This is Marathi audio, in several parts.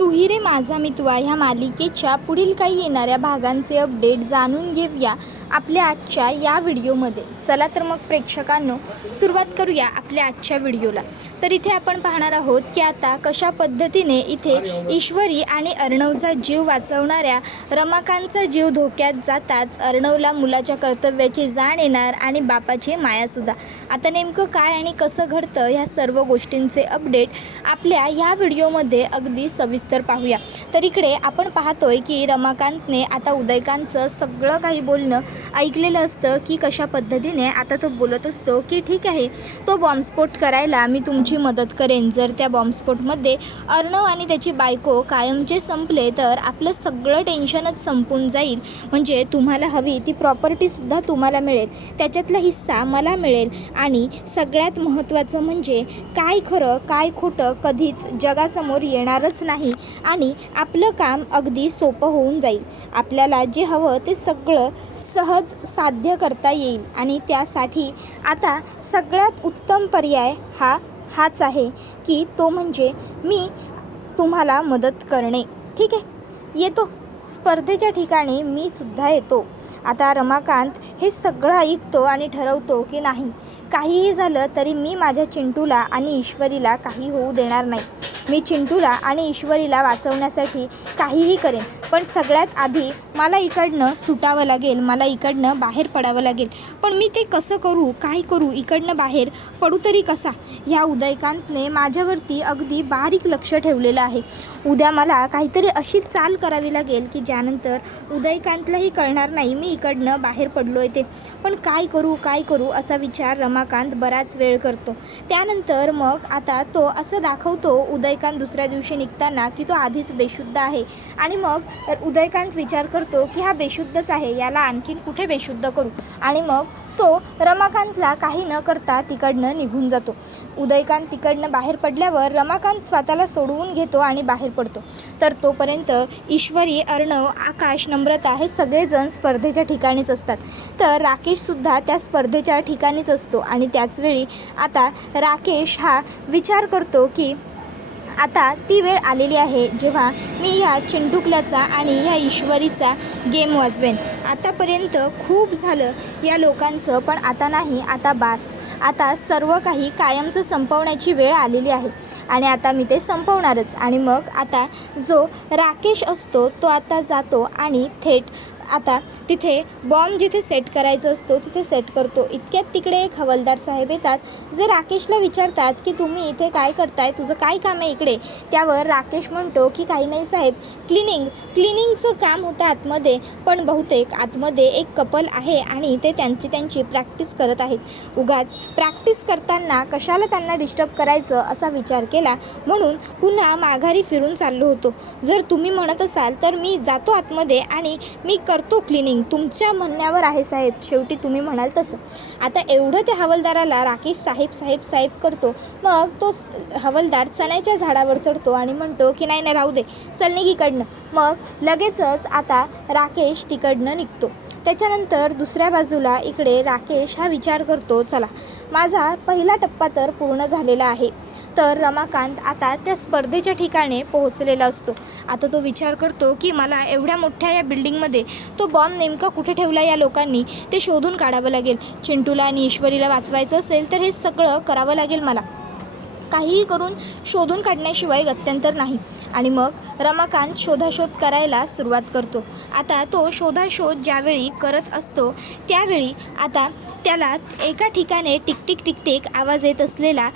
तुही रे माझा मितवा ह्या मालिकेच्या पुढील काही येणाऱ्या भागांचे अपडेट जाणून घेऊया आपल्या आजच्या या व्हिडिओमध्ये. चला तर मग प्रेक्षकांनो सुरुवात करूया आपल्या आजच्या व्हिडिओला. तर इथे आपण पाहणार आहोत की आता कशा पद्धतीने इथे ईश्वरी आणि अर्णवचा जीव वाचवणाऱ्या रमाकांतचा जीव धोक्यात जाताच अर्णवला मुलाच्या कर्तव्याची जाण येणार आणि बापाची मायासुद्धा. आता नेमकं काय आणि कसं घडतं ह्या सर्व गोष्टींचे अपडेट आपल्या ह्या व्हिडिओमध्ये अगदी सविस्तर पाहूया. तर इकडे आपण पाहतोय की रमाकांतने आता उदयकांतचं सगळं काही बोलणं ऐकलेलं असतं की कशा पद्धतीने आता तो बोलत असतो की ठीक आहे, तो बॉम्बस्फोट करायला मी तुमची मदत करेन. जर त्या बॉम्बस्फोटमध्ये अर्णव आणि त्याची बायको कायमचे संपले तर आपलं सगळं टेन्शनच संपून जाईल. म्हणजे तुम्हाला हवी ती प्रॉपर्टीसुद्धा तुम्हाला मिळेल, त्याच्यातला हिस्सा मला मिळेल आणि सगळ्यात महत्त्वाचं म्हणजे काय खरं काय खोटं कधीच जगासमोर येणारच नाही आणि आपलं काम अगदी सोपं होऊन जाईल. आपल्याला जे हवं ते सगळं सहज साध्य करता येईल आणि त्यासाठी आता सगळ्यात उत्तम पर्याय हाच आहे की तो म्हणजे मी तुम्हाला मदत करणे. ठीक आहे, येतो स्पर्धेच्या ठिकाणी मी सुद्धा येतो. आता रमाकांत हे सगळं ऐकतो आणि ठरवतो की नाही, काहीही झालं तरी मी माझ्या चिंटूला आणि ईश्वरीला काही होऊ देणार नाही. मी चिंटूला आणि ईश्वरीला वाचवण्यासाठी काहीही करेन, पण सगळ्यात आधी मला इकडनं सुटावं लागेल, मला इकडनं बाहेर पडावं लागेल. पण मी ते कसं करू, काय करू, इकडनं बाहेर पडू तरी कसा? ह्या उदयकांतने माझ्यावरती अगदी बारीक लक्ष ठेवलेलं आहे. उद्या मला काहीतरी अशी चाल करावी लागेल की ज्यानंतर उदयकांतलाही कळणार नाही मी इकडनं बाहेर पडलो आहे ते. पण काय करू असा विचार रमाकांत बराच वेळ करतो. त्यानंतर मग आता तो असं दाखवतो उदयकांत दुसऱ्या दिवशी निघताना की तो आधीच बेशुद्ध आहे आणि मग उदयकांत विचार करतो की हा बेशुद्धच आहे, याला आणखीन कुठे बेशुद्ध करू, आणि मग तो रमाकांतला काही न करता तिकडनं निघून जातो. उदयकांत तिकडनं बाहेर पडल्यावर रमाकांत स्वतःला सोडवून घेतो आणि बाहेर पडतो. तर तोपर्यंत ईश्वरी, अर्णव, आकाश, नम्रता हे सगळेजण स्पर्धेच्या ठिकाणीच असतात. तर राकेशसुद्धा त्या स्पर्धेच्या ठिकाणीच असतो आणि त्याचवेळी आता राकेश हा विचार करतो की आता ती वेळ आलेली आहे जेव्हा मी ह्या चिंटुकल्याचा आणि ह्या ईश्वरीचा गेम वाजवेन. आतापर्यंत खूप झालं या लोकांचं, पण आता नाही, आता बास. आता सर्व काही कायमचं संपवण्याची वेळ आलेली आहे आणि आता मी ते संपवणारच. आणि मग आता जो राकेश असतो तो आता जातो आणि थेट आता तिथे बॉम्ब जिथे सेट करायचा असतो तिथे सेट करतो. इतक्यात तिकडे एक हवालदार साहेब येतात, जे राकेशला विचारतात की तुम्ही इथे काय करताय, तुझं काय काम आहे इकडे? त्यावर राकेश म्हणतो की काही नाही साहेब, क्लिनिंगचं काम होतं आतमध्ये, पण बहुतेक आतमध्ये एक कपल आहे आणि ते त्यांची प्रॅक्टिस करत आहेत. उगाच प्रॅक्टिस करताना कशाला त्यांना डिस्टर्ब करायचं असा विचार केला, म्हणून पुन्हा माघारी फिरून चाललो होतो. जर तुम्ही म्हणत असाल तर मी जातो आतमध्ये आणि मी करतो क्लिनिंग. तुमच्या म्हणण्यावर आहे साहेब, शेवटी तुम्ही म्हणाल तसं. आता एवढं त्या हवालदाराला राकेश साहेब करतो. मग तो हवालदार चण्याच्या झाडावर चढतो आणि म्हणतो की नाही राहू दे, चल निघ इकडनं. मग लगेचच आता राकेश तिकडनं निघतो. त्याच्यानंतर दुसऱ्या बाजूला इकडे राकेश हा विचार करतो, चला माझा पहिला टप्पा तर पूर्ण झालेला आहे. तर रमाकांत आता त्या स्पर्धेच्या ठिकाणी पोहोचलेला असतो. आता तो विचार करतो की मला एवढ्या मोठ्या या बिल्डिंगमध्ये तो बॉम्ब नेमका कुठे ठेवला या लोकांनी ते शोधून काढावं लागेल. चिंटूला आणि ईश्वरीला वाचवायचं असेल तर हे सगळं करावं लागेल मला. काहीही करून शोधून काढण्याशिवाय गत्यंतर नाही. आणि मग रमाकांत शोधाशोध करायला सुरुवात करतो. आता तो शोधाशोध ज्यावेळी करत असतो त्यावेळी आता त्याला एका ठिकाणी टिक आवाज येत असलेला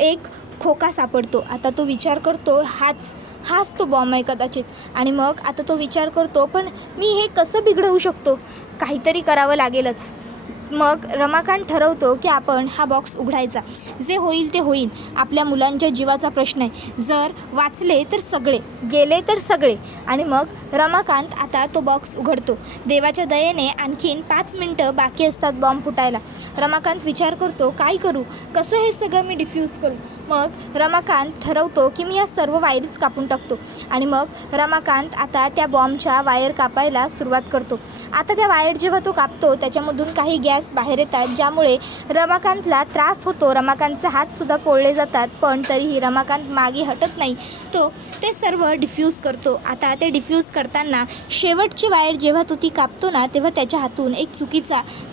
एक खोका सापडतो. आता तो विचार करतो हाच तो बॉम्ब आहे कदाचित. आणि मग आता तो विचार करतो, पण मी हे कसं बिघडवू शकतो, काहीतरी करावं लागेलच. मग रमाकांत ठरवतो की आपण हा बॉक्स उघडायचा, जे होईल ते होईल, आपल्या मुलांच्या जीवाचा प्रश्न आहे. जर वाचले तर सगळे, गेले तर सगळे. आणि मग रमाकांत आता तो बॉक्स उघडतो. देवाच्या दयेने आणखीन 5 मिनटं बाकी असतात बॉम्ब फुटायला. रमाकांत विचार करतो, काय करू, कसं हे सगळं मी डिफ्यूज करू. मग रमाकांत ठरवतो की मी या सर्व वायरीच कापून टाकतो आणि मग रमाकांत आता त्या बॉम्बच्या वायर कापायला सुरुवात करतो. आता त्या वायर जेव्हा तो कापतो त्याच्यामधून काही गॅस बाहेर येतात, ज्यामुळे रमाकांतला त्रास होतो. रमाकांतचे हातसुद्धा पोळले जातात, पण तरीही रमाकांत मागे हटत नाही. तो ते सर्व डिफ्यूज करतो. आता ते डिफ्यूज करताना शेवटची वायर जेव्हा तो ती कापतो ना, तेव्हा त्याच्या हातून एक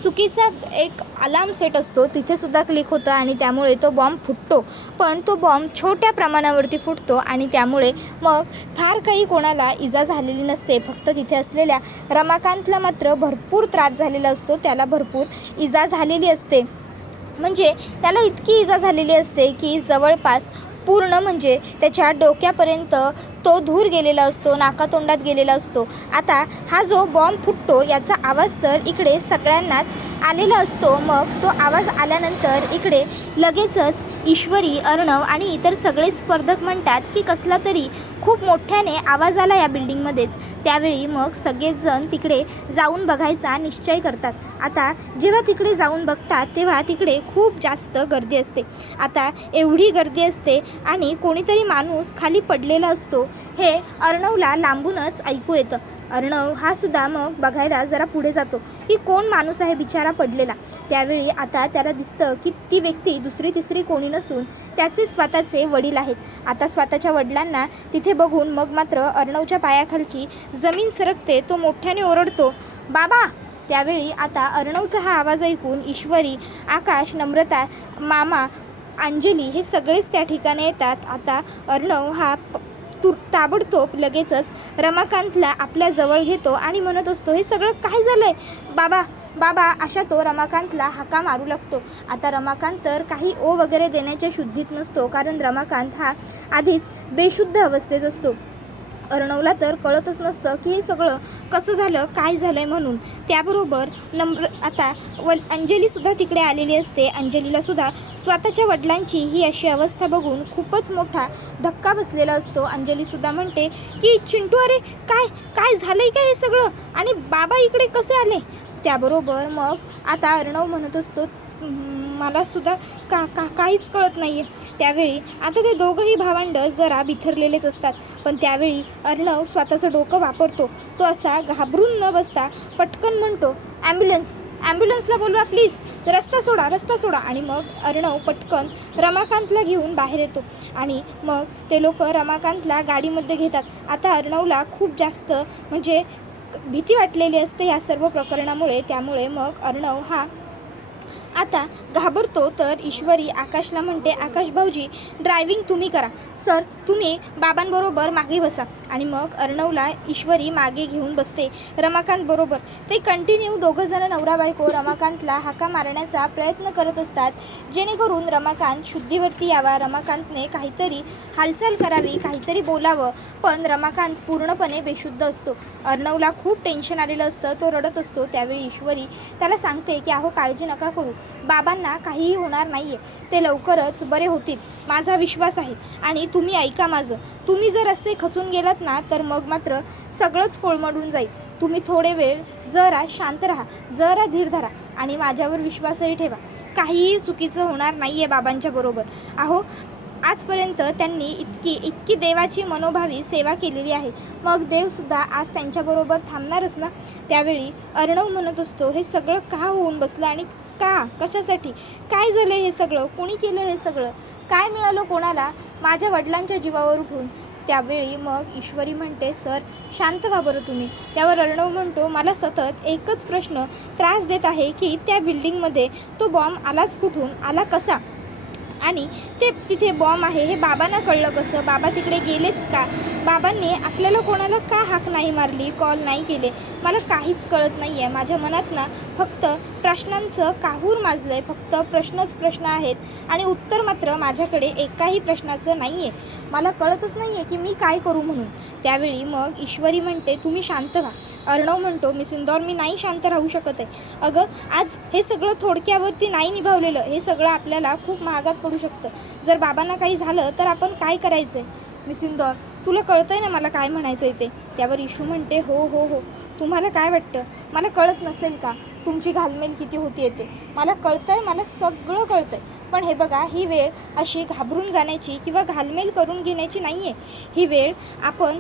चुकीचा एक अलार्म सेट असतो, तिथेसुद्धा क्लिक होतं आणि त्यामुळे तो बॉम्ब फुटतो. पण तो बॉम्ब छोट्या प्रमाणावरती फुटतो आणि त्यामुळे मग फार काही कोणाला इजा झालेली नसते. फक्त तिथे असलेल्या रमाकांतला मात्र भरपूर त्रास झालेला असतो. त्याला भरपूर इजा झालेली असते. म्हणजे त्याला इतकी इजा झालेली असते की जवळपास पूर्ण म्हणजे त्याच्या डोक्यापर्यंत तो धूर गेलेला असतो, नाकातोंडात गेलेला असतो. आता हा जो बॉम्ब फुटतो याचा आवाज तर इकडे सगळ्यांनाच आलेला असतो. मग तो आवाज आल्यानंतर इकडे लगेचच ईश्वरी, अर्णव आणि इतर सगळे स्पर्धक म्हणतात की कसला तरी खूप मोठ्याने आवाज आला या बिल्डिंगमध्येच. त्यावेळी मग सगळेच जण तिकडे जाऊन बघायचा निश्चय करतात. आता जेव्हा तिकडे जाऊन बघतात तेव्हा तिकडे खूप जास्त गर्दी असते. आता एवढी गर्दी असते आणि कोणीतरी माणूस खाली पडलेला असतो, हे अर्णवला लांबूनच ऐकू येतं. अर्णव हा सुद्धा मग बघायला जरा पुढे जातो की कोण माणूस आहे बिचारा पडलेला. त्यावेळी आता त्याला दिसतं की ती व्यक्ती दुसरी तिसरी कोणी नसून त्याचे स्वतःचे वडील आहेत. आता स्वतःच्या वडिलांना तिथे बघून मग मात्र अर्णवच्या पायाखालची जमीन सरकते. तो मोठ्याने ओरडतो, बाबा. त्यावेळी आता अर्णवचा हा आवाज ऐकून ईश्वरी, आकाश, नम्रता, मामा, अंजली हे सगळेच त्या ठिकाणी येतात. आता अर्णव हा ताबडतोब लगेचच रमाकांतला आपल्या जवळ घेतो आणि म्हणत असतो, हे सगळं काय झालंय बाबा, बाबा. अशा तो रमाकांतला हाका मारू लागतो. आता रमाकांत तर काही ओ वगैरे देण्याच्या शुद्धीत नसतो, कारण रमाकांत हा आधीच बेशुद्ध अवस्थेत असतो. अर्णवला तर कळतच नसतं की हे सगळं कसं झालं, काय झालं आहे म्हणून. त्याबरोबर आता अंजलीसुद्धा तिकडे आलेली असते. अंजलीलासुद्धा स्वतःच्या वडिलांची ही अशी अवस्था बघून खूपच मोठा धक्का बसलेला असतो. अंजलीसुद्धा म्हणते की चिंटू, अरे काय काय झालं आहे का हे सगळं, आणि बाबा इकडे कसे आले. त्याबरोबर मग आता अर्णव म्हणत असतो, मलासुद्धा काहीच कळत नाही आहे. त्यावेळी आता ते दोघंही भावंड जरा बिथरलेलेच असतात. पण त्यावेळी अर्णव स्वतःचं डोकं वापरतो. तो असा घाबरून न बसता पटकन म्हणतो, ॲम्ब्युलन्सला बोलवा प्लीज, रस्ता सोडा. आणि मग अर्णव पटकन रमाकांतला घेऊन बाहेर येतो आणि मग ते लोक रमाकांतला गाडीमध्ये घेतात. आता अर्णवला खूप जास्त म्हणजे भीती वाटलेली असते या सर्व प्रकरणामुळे. त्यामुळे मग अर्णव हा आता घाबरतो. तर ईश्वरी आकाशला म्हणते, आकाश भाऊजी ड्रायव्हिंग तुम्ही करा. सर तुम्ही बाबांबरोबर मागे बसा. आणि मग अर्णवला ईश्वरी मागे घेऊन बसते रमाकांत बरोबर. ते कंटिन्यू दोघंजण नवरा बायको रमाकांतला हाका मारण्याचा प्रयत्न करत असतात, जेणेकरून रमाकांत शुद्धीवरती यावा. रमाकांतने काहीतरी हालचाल करावी, काहीतरी बोलावं, पण रमाकांत पूर्णपणे बेशुद्ध असतो. अर्णवला खूप टेन्शन आलेलं असतं, तो रडत असतो. त्यावेळी ईश्वरी त्याला सांगते की अहो काळजी नका करू, बाबांना काहीही होणार नाही आहे, ते लवकरच बरे होतील, माझा विश्वास आहे. आणि तुम्ही ऐका माझं, तुम्ही जर असे खचून गेलात ना तर मग मात्र सगळंच कोळमडून जाईल. तुम्ही थोडे वेळ जरा शांत राहा, जरा धीर धरा आणि माझ्यावर विश्वासही ठेवा. काहीही चुकीचं होणार नाही आहे बाबांच्या बरोबर. अहो आजपर्यंत त्यांनी इतकी देवाची मनोभावी सेवा केलेली आहे, मग देवसुद्धा आज त्यांच्याबरोबर थांबणारच ना. त्यावेळी अर्णव म्हणत असतो, हे सगळं का होऊन बसलं आणि का, कशासाठी, काय झालं हे सगळं, कोणी केलं हे सगळं, काय मिळालं कोणाला माझ्या वडिलांच्या जीवावर उठून. त्यावेळी मग ईश्वरी म्हणते, सर शांत व्हा बरं तुम्ही. त्यावर अर्णव म्हणतो, मला सतत एकच प्रश्न त्रास देत आहे की त्या बिल्डिंगमध्ये तो बॉम्ब आलाच कुठून, आला कसा, आणि ते तिथे बॉम्ब आहे हे बाबांना कळलं कसं, बाबा तिकडे गेलेच का, बाबांनी आपल्याला कोणाला का हाक नाही मारली, कॉल नाही केले, मला काहीच कळत नाही आहे. माझ्या मनात ना फक्त प्रश्नांचं काहूर माजलं आहे, फक्त प्रश्नच प्रश्न आहेत आणि उत्तर मात्र माझ्याकडे एकाही प्रश्नाचं नाही आहे. मला कळतच नाही आहे की मी काय करू म्हणून. त्यावेळी मग ईश्वरी म्हणते, तुम्ही शांत व्हा. अर्णव म्हणतो, मिस इंदौर मी नाही शांत राहू शकत आहे. अगं आज हे सगळं थोडक्यावरती नाही निभावलेलं, हे सगळं आपल्याला खूप महागात पडू शकतं. जर बाबांना काही झालं तर आपण काय करायचं आहे. मिस इंदौर तुला कळतं आहे ना मला काय म्हणायचं आहे ते. त्यावर इशू म्हणते, हो हो हो, तुम्हाला काय वाटतं मला कळत नसेल का, तुमची घालमेल किती होती येते, मला कळतं आहे, मला सगळं कळतं आहे, पण हे बघा, ही वेळ अशी घाबरून जाण्याची किंवा घालमेल करून घेण्याची नाही आहे. ही वेळ आपण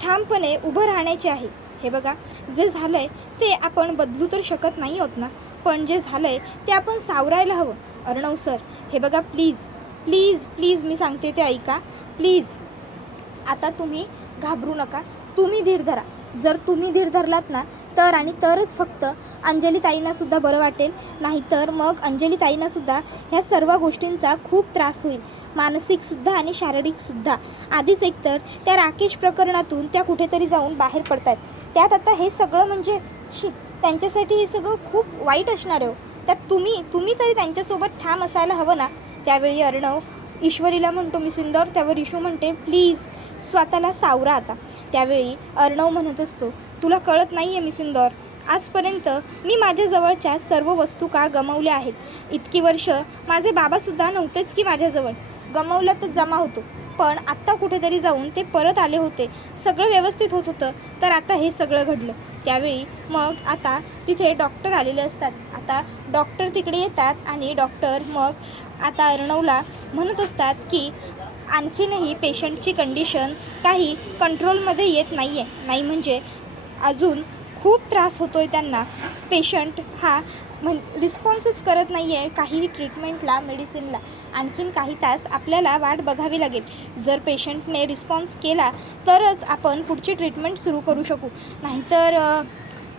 ठामपणे उभं राहण्याची आहे. हे बघा, जे झालं आहे ते आपण बदलू तर शकत नाही आहोत ना, पण जे झालं आहे ते आपण सावरायला हवं. अर्णव सर, हे बघा, प्लीज प्लीज प्लीज मी सांगते ते ऐका प्लीज. आता तुम्ही घाबरू नका, तुम्ही धीर धरा. जर तुम्ही धीर धरलात ना तर आणि तरच फक्त अंजलीताईंनासुद्धा बरं वाटेल. नाहीतर मग अंजलीताईंनासुद्धा ह्या सर्व गोष्टींचा खूप त्रास होईल, मानसिकसुद्धा आणि शारीरिकसुद्धा. आधीच एकतर त्या राकेश प्रकरणातून त्या कुठेतरी जाऊन बाहेर पडत आहेत, त्यात आता हे सगळं म्हणजे त्यांच्यासाठी हे सगळं खूप वाईट असणार आहे. त्यात तुम्ही तरी त्यांच्यासोबत ठाम असायला हवं ना. त्यावेळी अर्णव ईश्वरीला म्हणतो मी सिंदूर, त्यावर ईशू म्हणते प्लीज स्वतःला सावरा आता. त्यावेळी अर्णव म्हणत असतो, तुला कळत नाही आहे मी सिंदूर, आजपर्यंत मी माझ्या जवळच्या सर्व वस्तू का गमावल्या आहेत. इतकी वर्ष माझे बाबासुद्धा नव्हतेच की माझ्याजवळ, गमावलं तर जमा होतो, पण आत्ता कुठेतरी जाऊन ते परत आले होते, सगळं व्यवस्थित होत होतं, तर आता हे सगळं घडलं. त्यावेळी मग आता तिथे डॉक्टर आलेले असतात. आता डॉक्टर तिकडे येतात आणि डॉक्टर मग आता अर्णवला म्हणत असतात की आणखीनही पेशंटची कंडिशन काही कंट्रोलमध्ये येत नाही आहे, नाही म्हणजे अजून खूप त्रास होतो आहे त्यांना. पेशंट हा रिस्पॉन्सच करत नाही आहे काहीही ट्रीटमेंटला, मेडिसिनला. आणखीन काही तास आपल्याला वाट बघावी लागेल. जर पेशंटने रिस्पॉन्स केला तरच आपण पुढची ट्रीटमेंट सुरू करू शकू, नाहीतर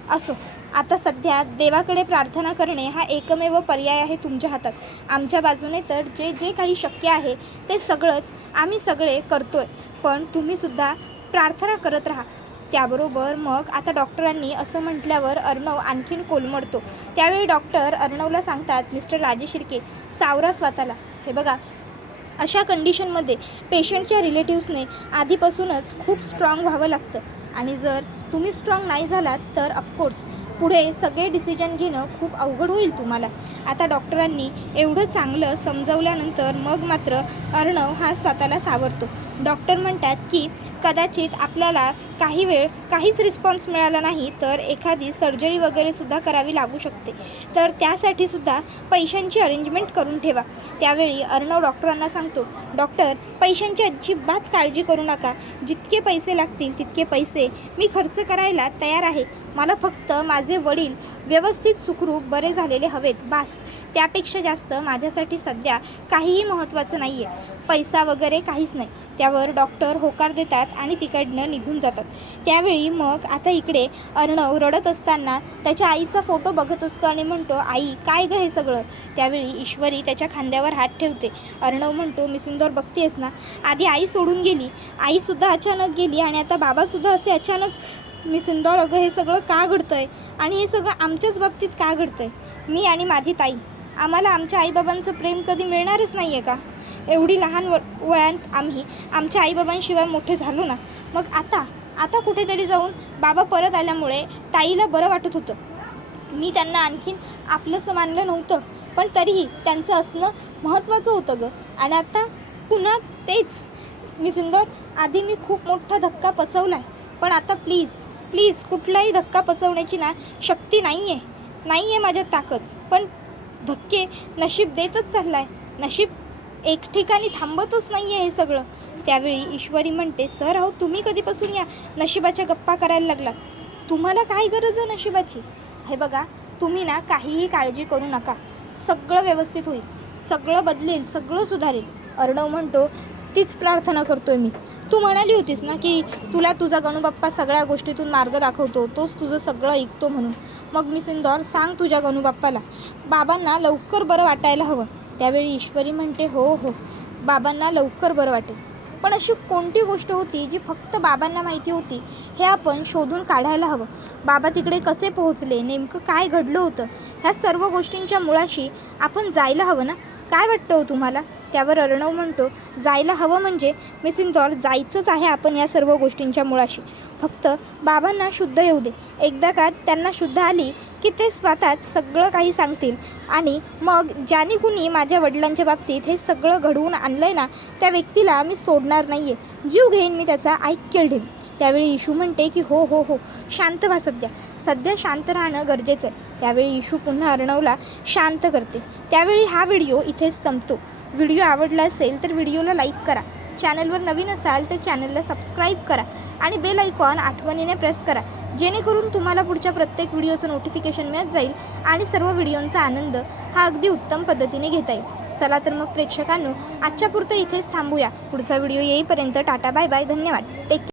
असो. आता सध्या देवाकडे प्रार्थना करणे हा एकमेव पर्याय आहे तुमच्या हातात. आमच्या बाजूने तर जे जे काही शक्य आहे ते सगळंच आम्ही सगळे करतो आहे, पण तुम्हीसुद्धा प्रार्थना करत राहा. त्याबरोबर मग आता डॉक्टरांनी असं म्हटल्यावर अर्णव आणखीन कोलमडतो. त्यावेळी डॉक्टर अर्णवला सांगतात, मिस्टर राजेश शिर्के, सावरा स्वतःला. हे बघा, अशा कंडिशनमध्ये पेशंटच्या रिलेटिव्सने आधीपासूनच खूप स्ट्रॉंग व्हावं लागतं, आणि जर तुम्ही स्ट्रॉंग नाही झालात तर ऑफकोर्स पुढे सगळे डिसिजन घेणं खूप अवघड होईल तुम्हाला. आता डॉक्टरांनी एवढं चांगलं समजवल्यानंतर मग मात्र अर्णव हा स्वतःला सावरतो. डॉक्टर म्हणतात की कदाचित आपल्याला काही वेळ काहीच रिस्पॉन्स मिळाला नाही तर एखादी सर्जरी वगैरेसुद्धा करावी लागू शकते, तर त्यासाठीसुद्धा पैशांची अरेंजमेंट करून ठेवा. त्यावेळी अर्णव डॉक्टरांना सांगतो, डॉक्टर, पैशांची अजिबात काळजी करू नका, जितके पैसे लागतील तितके पैसे मी खर्च करायला तयार आहे. मला फक्त माझे वडील व्यवस्थित सुखरूप बरे झालेले हवेत, बास. त्यापेक्षा जास्त माझ्यासाठी सध्या काहीही महत्त्वाचं नाही आहे, पैसा वगैरे काहीच नाही. त्यावर डॉक्टर होकार देतात आणि तिकडनं निघून जातात. त्यावेळी मग आता इकडे अर्णव रडत असताना त्याच्या आईचा फोटो बघत असतो आणि म्हणतो, आई काय गं हे सगळं. त्यावेळी ईश्वरी त्याच्या खांद्यावर हात ठेवते. अर्णव म्हणतो, मी सिंदूर बघतेस ना, आधी आई सोडून गेली, आईसुद्धा अचानक गेली, आणि आता बाबासुद्धा असे अचानक. मी सिंदूर, अगं हे सगळं का घडतं आहे, आणि हे सगळं आमच्याच बाबतीत का घडतं आहे. मी आणि माझी ताई, आम्हाला आमच्या आईबाबांचं प्रेम कधी मिळणारच नाही आहे का. एवढी लहान वयात आम्ही आमच्या आईबाबांशिवाय मोठे झालो ना. मग आता कुठेतरी जाऊन बाबा परत आल्यामुळे ताईला बरं वाटत होतं. मी त्यांना आणखीन आपलंसं मानलं नव्हतं, पण तरीही त्यांचं असणं महत्त्वाचं होतं गं. आणि आता पुन्हा तेच. मी सिंदूर, आधी मी खूप मोठा धक्का पचवला आहे, पण आता प्लीज कुठलाही धक्का पचवण्याची ना शक्ती नाही आहे माझ्यात ताकद. पण धक्के नशीब देतच चालला आहे, नशीब एक ठिकाणी थांबतच नाही आहे हे सगळं. त्यावेळी ईश्वरी म्हणते, सर अहो, तुम्ही कधीपासून या नशिबाच्या गप्पा करायला लागलात. तुम्हाला काय गरज आहे नशिबाची. हे बघा, तुम्ही ना काहीही काळजी करू नका, सगळं व्यवस्थित होईल, सगळं बदलेल, सगळं सुधारेल. अर्णव म्हणतो, तीच प्रार्थना करतोय मी. तू म्हणाली होतीस ना की तुला तुझा गणूबाप्पा सगळ्या गोष्टीतून मार्ग दाखवतो, तोच तुझं सगळं ऐकतो म्हणून. मग मी सिंदूर, सांग तुझ्या गणूबाप्पाला बाबांना लवकर बरं वाटायला हवं. त्यावेळी ईश्वरी म्हणते, हो बाबांना लवकर बरं वाटेल. पण अशी कोणती गोष्ट होती जी फक्त बाबांना माहिती होती, हे आपण शोधून काढायला हवं. बाबा तिकडे कसे पोहोचले, नेमकं काय घडलं होतं, ह्या सर्व गोष्टींच्या मुळाशी आपण जायला हवं ना. काय वाटतं हो तुम्हाला. त्यावर अर्णव म्हणतो, जायला हवं म्हणजे मी सिंदूर, जायचंच आहे आपण या सर्व गोष्टींच्या मुळाशी. फक्त बाबांना शुद्ध येऊ दे. एकदा का त्यांना शुद्ध आली की ते स्वतःच सगळं काही सांगतील, आणि मग ज्याने कुणी माझ्या वडिलांच्या बाबतीत हे सगळं घडवून आणलं आहे ना, त्या व्यक्तीला मी सोडणार नाही आहे, जीव घेईन मी त्याचा, आय किल्ड हिम. त्यावेळी इशू म्हणते की हो हो हो शांत व्हा, सध्या शांत राहणं गरजेचं आहे. त्यावेळी इशू पुन्हा अर्णवला शांत करते. त्यावेळी हा व्हिडिओ इथेच संपतो. व्हिडिओ आवडला असेल तर व्हिडिओला लाईक करा. चॅनलवर नवीन असाल तर चॅनलला सबस्क्राईब करा आणि बेल आयकॉन आठवणीने प्रेस करा, जेणेकरून तुम्हाला पुढच्या प्रत्येक व्हिडिओचं नोटिफिकेशन मिळत जाईल आणि सर्व व्हिडिओंचा आनंद हा अगदी उत्तम पद्धतीने घेता येईल. चला तर मग प्रेक्षकांनो, आजच्या पुरतं इथेच थांबूया. पुढचा व्हिडिओ येईपर्यंत टाटा बाय बाय, धन्यवाद, टेक केअर.